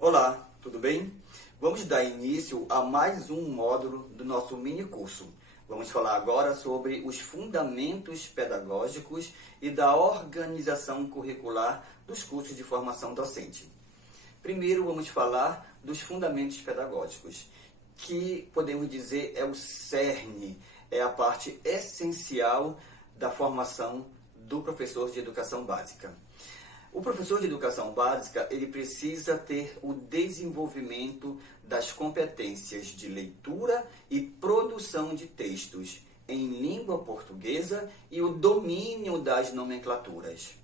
Olá, tudo bem? Vamos dar início a mais um módulo do nosso mini curso. Vamos falar agora sobre os fundamentos pedagógicos e da organização curricular dos cursos de formação docente. Primeiro vamos falar dos fundamentos pedagógicos, que podemos dizer é o cerne, é a parte essencial da formação do professor de educação básica. O professor de educação básica, ele precisa ter o desenvolvimento das competências de leitura e produção de textos em língua portuguesa e o domínio das nomenclaturas.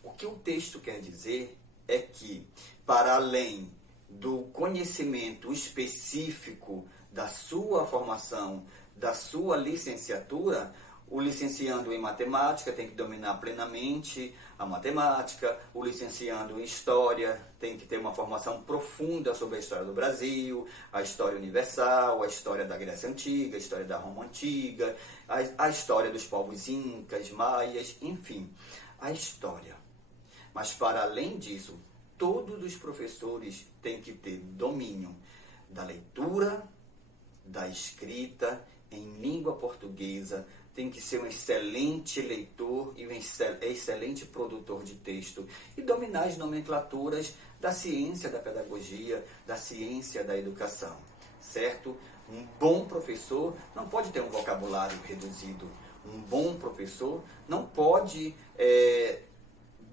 O que o texto quer dizer é que, para além do conhecimento específico da sua formação, da sua licenciatura, o licenciando em matemática tem que dominar plenamente a matemática, o licenciando em história tem que ter uma formação profunda sobre a história do Brasil, a história universal, a história da Grécia Antiga, a história da Roma Antiga, a história dos povos incas, maias, enfim, a história. Mas para além disso, todos os professores têm que ter domínio da leitura, da escrita em língua portuguesa, tem que ser um excelente leitor e um excelente produtor de texto e dominar as nomenclaturas da ciência da pedagogia, da ciência da educação, certo? Um bom professor não pode ter um vocabulário reduzido. Um bom professor não pode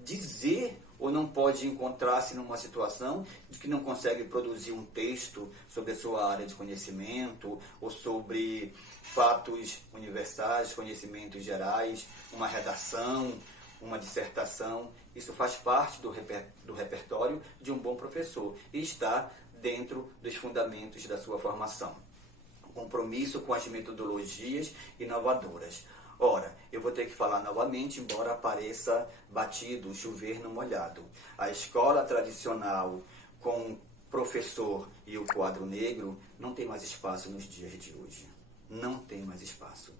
dizer ou não pode encontrar-se numa situação de que não consegue produzir um texto sobre a sua área de conhecimento ou sobre fatos universais, conhecimentos gerais, uma redação, uma dissertação. Isso faz parte do repertório de um bom professor e está dentro dos fundamentos da sua formação. Compromisso com as metodologias inovadoras. Ora, eu vou ter que falar novamente, embora pareça batido, chover no molhado. A escola tradicional com o professor e o quadro negro não tem mais espaço nos dias de hoje. Não tem mais espaço.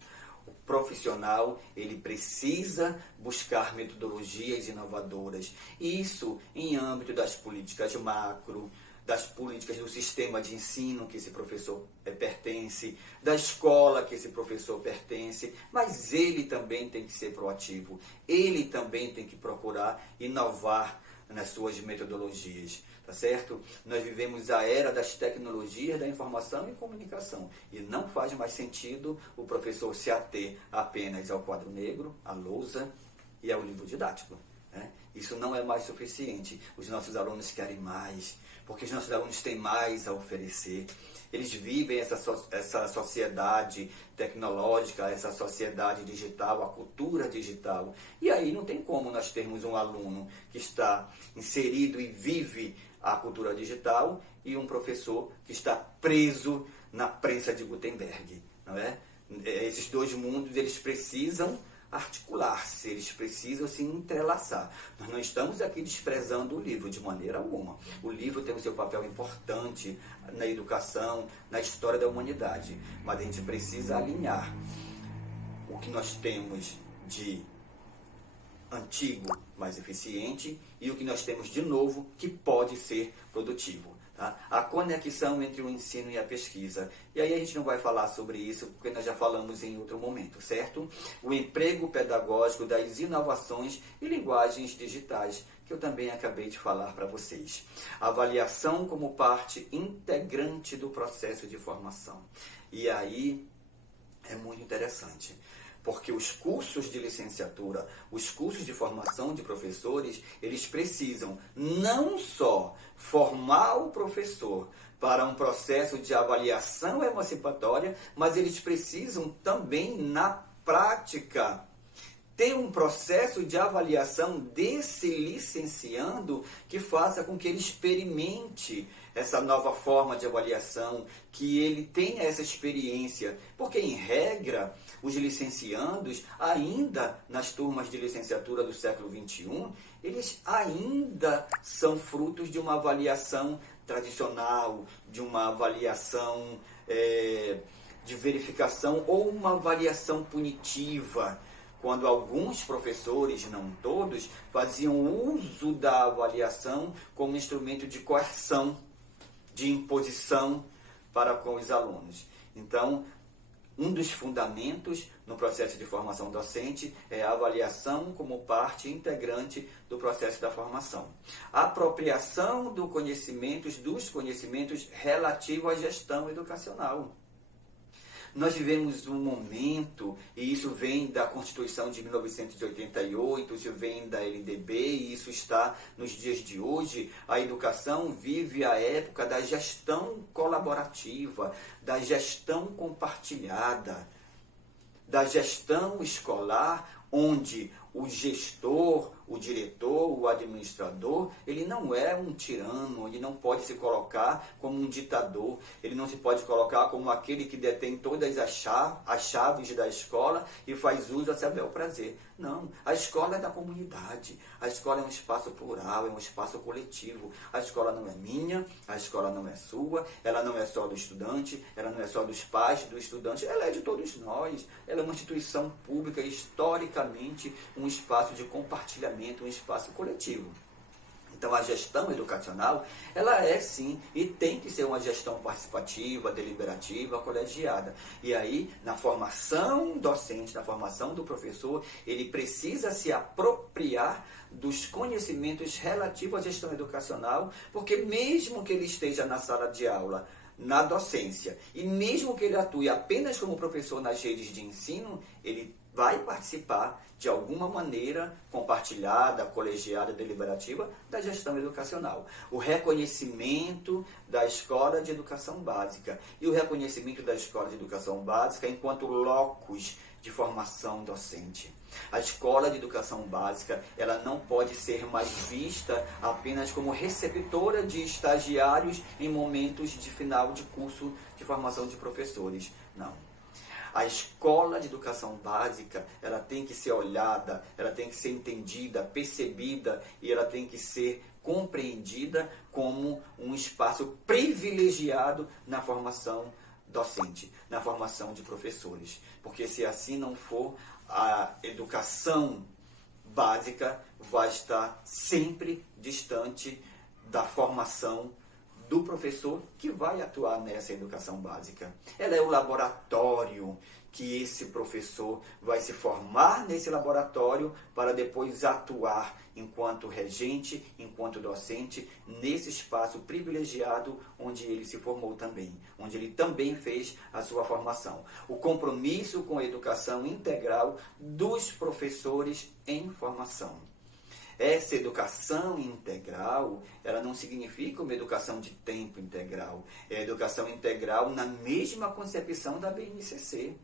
O profissional, ele precisa buscar metodologias inovadoras. Isso em âmbito das políticas macro, das políticas do sistema de ensino que esse professor pertence, da escola que esse professor pertence, mas ele também tem que ser proativo, ele também tem que procurar inovar nas suas metodologias, tá certo? Nós vivemos a era das tecnologias da informação e comunicação e não faz mais sentido o professor se ater apenas ao quadro negro, à lousa e ao livro didático, né? Isso não é mais suficiente. Os nossos alunos querem mais, porque os nossos alunos têm mais a oferecer. Eles vivem essa sociedade tecnológica, essa sociedade digital, a cultura digital. E aí não tem como nós termos um aluno que está inserido e vive a cultura digital e um professor que está preso na prensa de Gutenberg, não é? Esses dois mundos, eles precisam articular-se, eles precisam se entrelaçar. Nós não estamos aqui desprezando o livro de maneira alguma. O livro tem o seu papel importante na educação, na história da humanidade, mas a gente precisa alinhar o que nós temos de antigo, mais eficiente, e o que nós temos de novo, que pode ser produtivo. Tá? A conexão entre o ensino e a pesquisa. E aí a gente não vai falar sobre isso, porque nós já falamos em outro momento, certo? O emprego pedagógico das inovações e linguagens digitais, que eu também acabei de falar para vocês. Avaliação como parte integrante do processo de formação. E aí é muito interessante, porque os cursos de licenciatura, os cursos de formação de professores, eles precisam não só formar o professor para um processo de avaliação emancipatória, mas eles precisam também, na prática, ter um processo de avaliação desse licenciando que faça com que ele experimente essa nova forma de avaliação, que ele tenha essa experiência, porque em regra os licenciandos, ainda nas turmas de licenciatura do século XXI, eles ainda são frutos de uma avaliação tradicional, de uma avaliação de verificação ou uma avaliação punitiva, quando alguns professores, não todos, faziam uso da avaliação como instrumento de coerção, de imposição para com os alunos. Então, um dos fundamentos no processo de formação docente é a avaliação como parte integrante do processo da formação. A apropriação dos conhecimentos relativos à gestão educacional. Nós vivemos um momento, e isso vem da Constituição de 1988, isso vem da LDB, e isso está nos dias de hoje. A educação vive a época da gestão colaborativa, da gestão compartilhada, da gestão escolar, onde o gestor, o diretor, o administrador, ele não é um tirano, ele não pode se colocar como um ditador, ele não se pode colocar como aquele que detém todas as chaves da escola e faz uso a seu bel prazer. Não, a escola é da comunidade, a escola é um espaço plural, é um espaço coletivo. A escola não é minha, a escola não é sua, ela não é só do estudante, ela não é só dos pais do estudante, ela é de todos nós. Ela é uma instituição pública, historicamente um espaço de compartilhamento, um espaço coletivo. Então, a gestão educacional, ela é sim, e tem que ser uma gestão participativa, deliberativa, colegiada. E aí, na formação docente, na formação do professor, ele precisa se apropriar dos conhecimentos relativos à gestão educacional, porque mesmo que ele esteja na sala de aula, na docência, e mesmo que ele atue apenas como professor nas redes de ensino, ele vai participar de alguma maneira compartilhada, colegiada, deliberativa da gestão educacional. O reconhecimento da escola de educação básica e o reconhecimento da escola de educação básica enquanto locus de formação docente. A escola de educação básica, ela não pode ser mais vista apenas como receptora de estagiários em momentos de final de curso de formação de professores. Não. A escola de educação básica, ela tem que ser olhada, ela tem que ser entendida, percebida e ela tem que ser compreendida como um espaço privilegiado na formação docente, na formação de professores. Porque se assim não for, a educação básica vai estar sempre distante da formação do professor que vai atuar nessa educação básica. Ela é o laboratório que esse professor vai se formar nesse laboratório para depois atuar enquanto regente, enquanto docente, nesse espaço privilegiado onde ele se formou também, onde ele também fez a sua formação. O compromisso com a educação integral dos professores em formação. Essa educação integral, ela não significa uma educação de tempo integral. É a educação integral na mesma concepção da BNCC.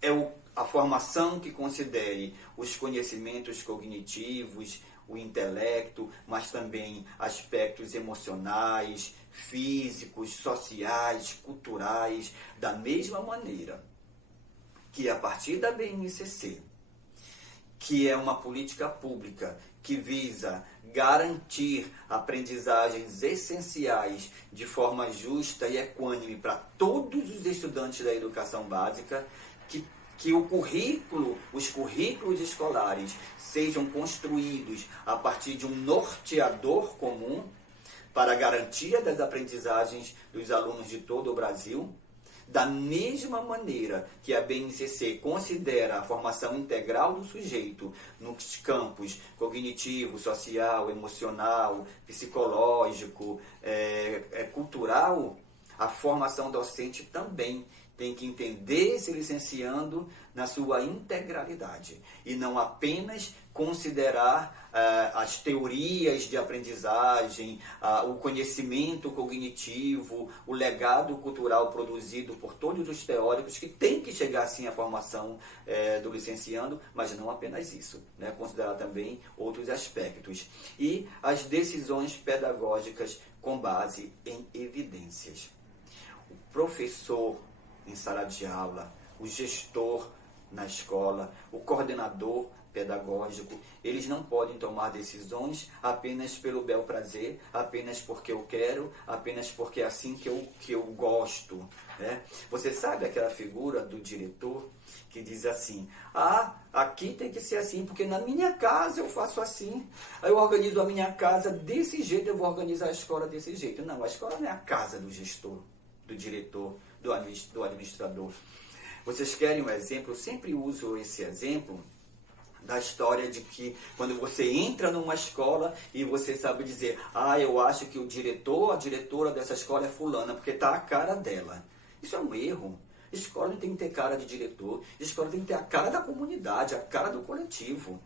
É a formação que considere os conhecimentos cognitivos, o intelecto, mas também aspectos emocionais, físicos, sociais, culturais, da mesma maneira que a partir da BNCC, que é uma política pública que visa garantir aprendizagens essenciais de forma justa e equânime para todos os estudantes da educação básica, que os currículos escolares sejam construídos a partir de um norteador comum para a garantia das aprendizagens dos alunos de todo o Brasil. Da mesma maneira que a BNCC considera a formação integral do sujeito nos campos cognitivo, social, emocional, psicológico, cultural, a formação docente também tem que entender se licenciando na sua integralidade e não apenas considerar as teorias de aprendizagem, o conhecimento cognitivo, o legado cultural produzido por todos os teóricos, que tem que chegar sim à formação do licenciando, mas não apenas isso, né? Considerar também outros aspectos. E as decisões pedagógicas com base em evidências. O professor em sala de aula, o gestor na escola, o coordenador pedagógico. Eles não podem tomar decisões apenas pelo bel prazer, apenas porque eu quero, apenas porque é assim que eu gosto, né? Você sabe aquela figura do diretor que diz assim: ah, aqui tem que ser assim, porque na minha casa eu faço assim. Eu organizo a minha casa desse jeito, eu vou organizar a escola desse jeito. Não, a escola não é a casa do gestor, do diretor, do administrador. Vocês querem um exemplo? Eu sempre uso esse exemplo da história de que quando você entra numa escola e você sabe dizer: ah, eu acho que o diretor, a diretora dessa escola é fulana, porque está a cara dela. Isso é um erro. Escola não tem que ter cara de diretor, escola tem que ter a cara da comunidade, a cara do coletivo.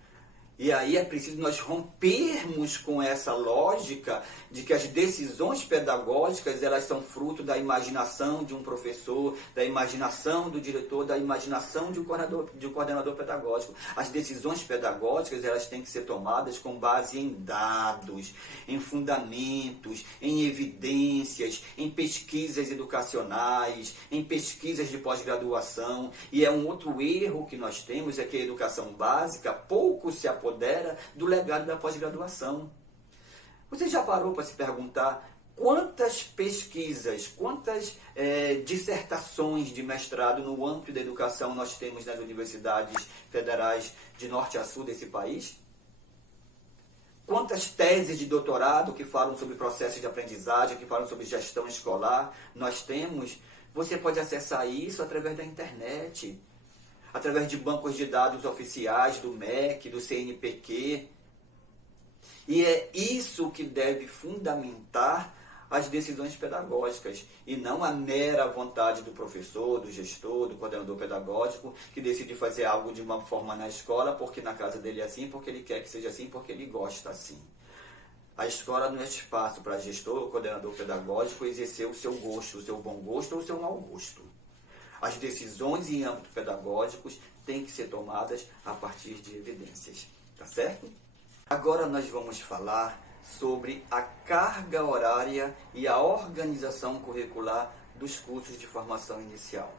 E aí é preciso nós rompermos com essa lógica de que as decisões pedagógicas, elas são fruto da imaginação de um professor, da imaginação do diretor, da imaginação de um coordenador pedagógico. As decisões pedagógicas, elas têm que ser tomadas com base em dados, em fundamentos, em evidências, em pesquisas educacionais, em pesquisas de pós-graduação. E é um outro erro que nós temos, é que a educação básica pouco se apodera do legado da pós-graduação. Você já parou para se perguntar quantas pesquisas, quantas dissertações de mestrado no âmbito da educação nós temos nas universidades federais de norte a sul desse país? Quantas teses de doutorado que falam sobre processos de aprendizagem, que falam sobre gestão escolar nós temos? Você pode acessar isso através da internet, através de bancos de dados oficiais do MEC, do CNPq. E é isso que deve fundamentar as decisões pedagógicas, e não a mera vontade do professor, do gestor, do coordenador pedagógico, que decide fazer algo de uma forma na escola, porque na casa dele é assim, porque ele quer que seja assim, porque ele gosta assim. A escola não é espaço para gestor ou coordenador pedagógico exercer o seu gosto, o seu bom gosto ou o seu mau gosto. As decisões em âmbito pedagógicos têm que ser tomadas a partir de evidências, tá certo? Agora nós vamos falar sobre a carga horária e a organização curricular dos cursos de formação inicial.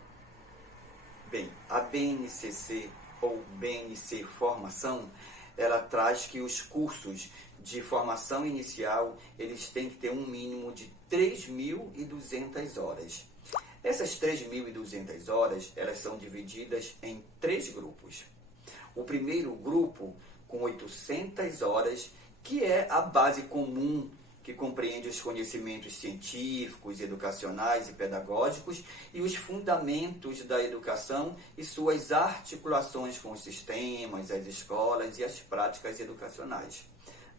Bem, a BNCC ou BNC Formação, ela traz que os cursos de formação inicial, eles têm que ter um mínimo de 3.200 horas. Essas 3.200 horas, elas são divididas em 3 grupos. O primeiro grupo, com 800 horas, que é a base comum, que compreende os conhecimentos científicos, educacionais e pedagógicos, e os fundamentos da educação e suas articulações com os sistemas, as escolas e as práticas educacionais.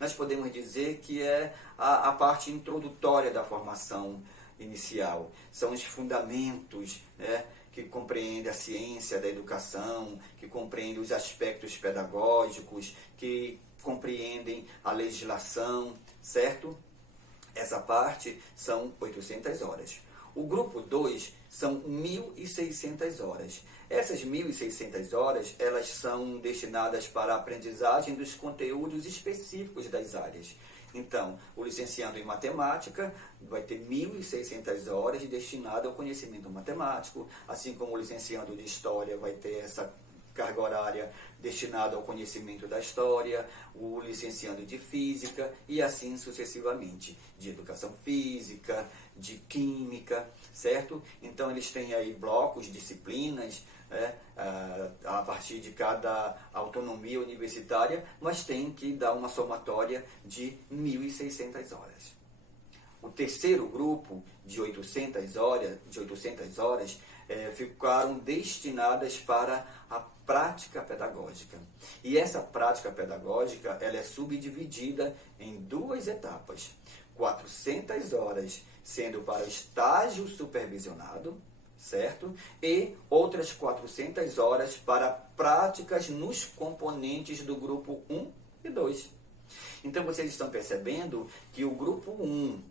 Nós podemos dizer que é a parte introdutória da formação inicial. São os fundamentos, né, que compreendem a ciência da educação, que compreendem os aspectos pedagógicos, que compreendem a legislação, certo? Essa parte são 800 horas. O grupo 2 são 1.600 horas. Essas 1.600 horas, elas são destinadas para a aprendizagem dos conteúdos específicos das áreas. Então, o licenciando em matemática vai ter 1.600 horas destinado ao conhecimento matemático, assim como o licenciando de história vai ter essa carga horária destinada ao conhecimento da história, o licenciando de física e assim sucessivamente, de educação física, de química, certo? Então, eles têm aí blocos, disciplinas, a partir de cada autonomia universitária, mas tem que dar uma somatória de 1.600 horas. O terceiro grupo, de 800 horas, ficaram destinadas para a prática pedagógica. E essa prática pedagógica, ela é subdividida em 2 etapas. 400 horas sendo para estágio supervisionado, certo? E outras 400 horas para práticas nos componentes do grupo 1 e 2. Então, vocês estão percebendo que o grupo 1,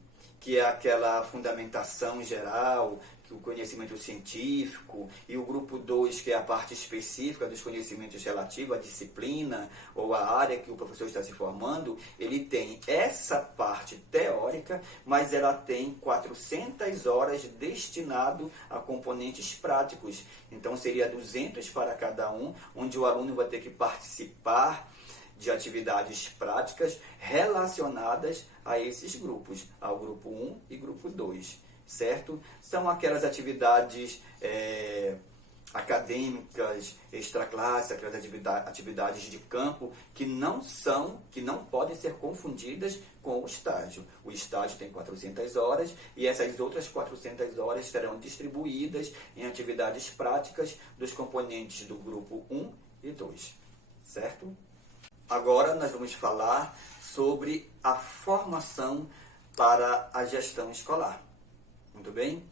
que é aquela fundamentação geral, que o conhecimento científico, e o grupo 2, que é a parte específica dos conhecimentos relativos à disciplina ou à área que o professor está se formando, ele tem essa parte teórica, mas ela tem 400 horas destinado a componentes práticos. Então seria 200 para cada um, onde o aluno vai ter que participar de atividades práticas relacionadas a esses grupos, ao grupo 1 e grupo 2, certo? São aquelas atividades acadêmicas, extraclasse, aquelas atividades de campo que não podem ser confundidas com o estágio. O estágio tem 400 horas e essas outras 400 horas serão distribuídas em atividades práticas dos componentes do grupo 1 e 2, certo? Agora nós vamos falar sobre a formação para a gestão escolar. Muito bem?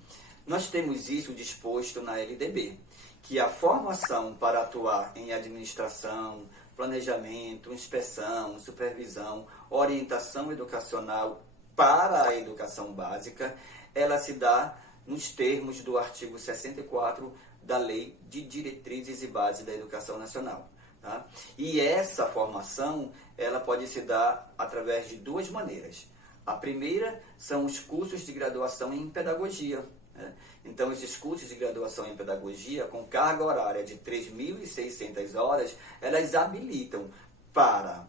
Nós temos isso disposto na LDB, que a formação para atuar em administração, planejamento, inspeção, supervisão, orientação educacional para a educação básica, ela se dá nos termos do artigo 64 da Lei de Diretrizes e Bases da Educação Nacional. Tá? E essa formação ela pode se dar através de duas maneiras. A primeira são os cursos de graduação em pedagogia. Né? Então, esses cursos de graduação em pedagogia, com carga horária de 3.600 horas, elas habilitam para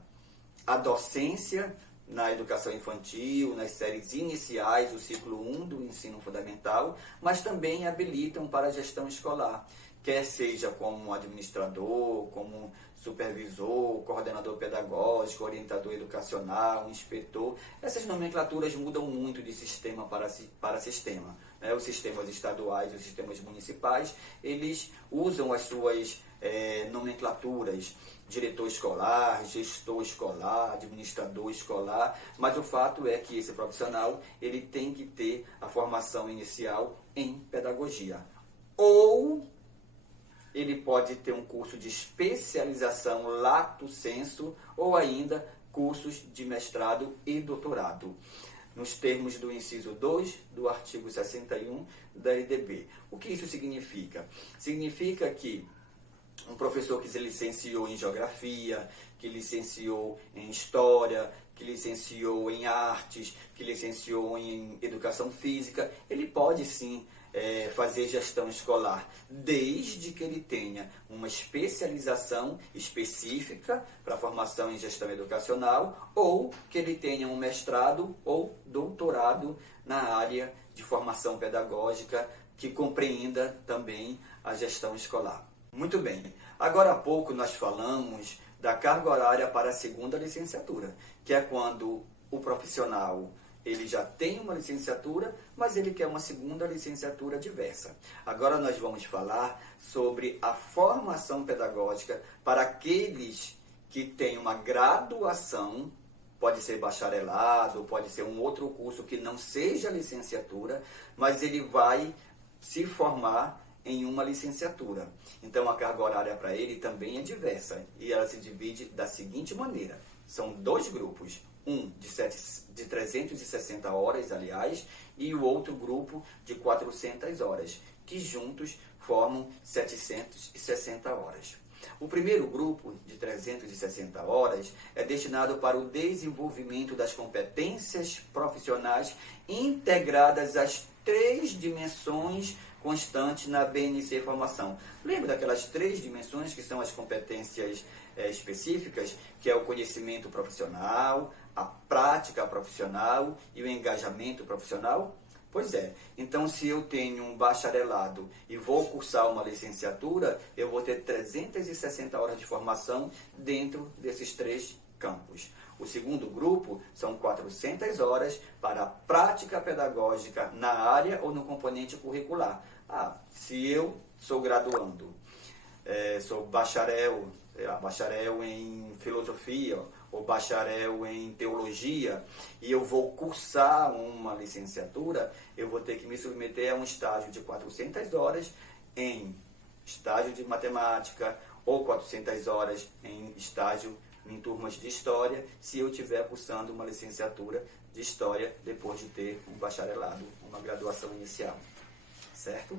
a docência na educação infantil, nas séries iniciais, o ciclo 1 do ensino fundamental, mas também habilitam para a gestão escolar, quer seja como administrador, como supervisor, coordenador pedagógico, orientador educacional, inspetor. Essas nomenclaturas mudam muito de sistema para sistema. Né? Os sistemas estaduais e os sistemas municipais, eles usam as suas nomenclaturas, diretor escolar, gestor escolar, administrador escolar, mas o fato é que esse profissional ele tem que ter a formação inicial em pedagogia. Ou ele pode ter um curso de especialização lato sensu ou ainda cursos de mestrado e doutorado, nos termos do inciso 2 do artigo 61 da LDB. O que isso significa? Significa que um professor que se licenciou em geografia, que licenciou em história, que licenciou em artes, que licenciou em educação física, ele pode sim fazer gestão escolar, desde que ele tenha uma especialização específica para formação em gestão educacional ou que ele tenha um mestrado ou doutorado na área de formação pedagógica que compreenda também a gestão escolar. Muito bem, agora há pouco nós falamos da carga horária para a segunda licenciatura, que é quando o profissional ele já tem uma licenciatura, mas ele quer uma segunda licenciatura diversa. Agora nós vamos falar sobre a formação pedagógica para aqueles que têm uma graduação, pode ser bacharelado, pode ser um outro curso que não seja licenciatura, mas ele vai se formar em uma licenciatura. Então a carga horária para ele também é diversa e ela se divide da seguinte maneira. São dois grupos. Um de 360 horas, aliás, e o outro grupo de 400 horas, que juntos formam 760 horas. O primeiro grupo, de 360 horas, é destinado para o desenvolvimento das competências profissionais integradas às 3 dimensões constantes na BNC Formação. Lembra daquelas 3 dimensões que são as competências específicas, que é o conhecimento profissional, a prática profissional e o engajamento profissional? Pois é, então se eu tenho um bacharelado e vou cursar uma licenciatura, eu vou ter 360 horas de formação dentro desses 3 campos. O segundo grupo são 400 horas para a prática pedagógica na área ou no componente curricular. Se eu sou graduando, sou bacharel em filosofia ou bacharel em teologia e eu vou cursar uma licenciatura, eu vou ter que me submeter a um estágio de 400 horas em estágio de matemática ou 400 horas em estágio em turmas de História, se eu estiver cursando uma licenciatura de História depois de ter um bacharelado, uma graduação inicial, certo?